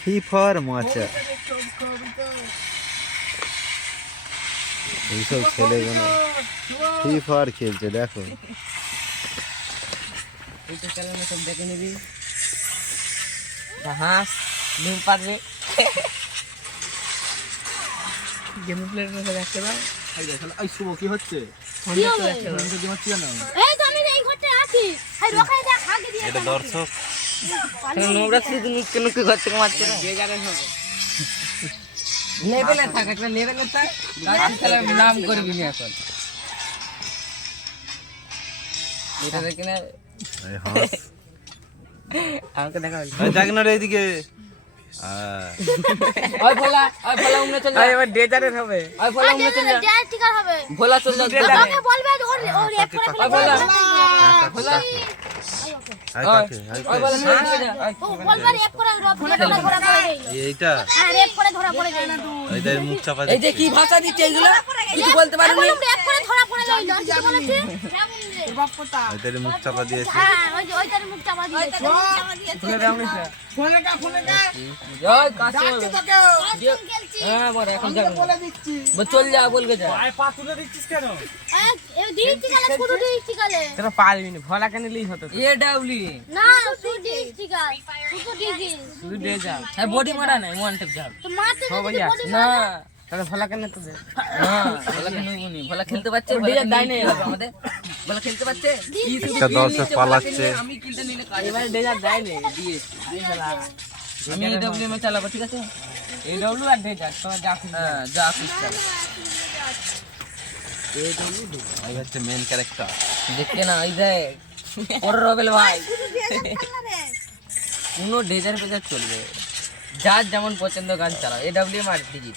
ফিফার মাচা এইসব ছেলেগুলো ফ্রি ফায়ার খেলছে দেখো। এইটা চ্যানেলে সব দেখে নিবি। হাঁস ডিম পারবে গেম প্লেয়ার মধ্যে দেখতে দাও। এই শুভ কি হচ্ছে? এটা দর্শক নোংরা শুধু নুকে নুকে ঘর থেকে মারছে না। লেভেলে থাক, একটা লেভেলে থাক, খেলার নাম করবি না এখন। এটা দেখি না আমাকে দেখা দেখ না রে এদিকে। ওই ভোলা উমনে চল যা। এবার ডেজারের হবে। ওই ভোলা উমনে চল যা। ডেজার হবে। ভোলা চল যা। আমাকে বলবে ও রেপ করে ওই ভোলা ভোলা ওই ভোলা ও বলবে রেপ করে ধরা পড়ে যায়। এইটা হ্যাঁ রেপ করে ধরা পড়ে যায়। এইটা মুখ চাপা এই যে কি ভাষা দিচ্ছে এগুলো কিছু বলতে পারবি না। রেপ করে ধরা পড়ে যায় লজ্জা বলেছে। এইটা মুখ চাপা দিয়েছে। হ্যাঁ ওইটার মুখ চাপা দিয়েছে। খুলে দাও না জয় কাছে হ্যাঁ বড় এখন যা চল যা বলকে যা। পা তুলে দিচ্ছিস কেন? এ দিচ্ছি কালে শুধু দিচ্ছি কালে। তোরা পারবি না ভোলা কেন লিই হতো এ ডাবলি না শুধু দিচ্ছি কালে শুধু দিচ্ছি শুধু দে যা হ্যাঁ বডি মারা নাই ওয়ান ট্যাপ যা তো মারতে সবাই আছে না তাহলে ভোলা কেন তো দে না ভোলা কেন নি ভোলা খেলতে পারছে ভোলা দাই নাই আমাদের ভোলা খেলতে পারছে একটা দর্শক পালাচ্ছে। আমি কিনতে নিলে কাজ এবারে দে যা দাই নাই দিয়ে আমি এডব্লিউ মে চালাবো ঠিক আছে এডব্লিউ আর দে যা তোরা যা হ্যাঁ যা খুশ চালা এডব্লিউ এই হচ্ছে মেন ক্যারেক্টার। দেখতে না এই যে ওর রবেল ভাই কোনো ডেজার পেজার চলবে যার যেমন পছন্দ গান চালাও এডব্লিউ আর ডিজিট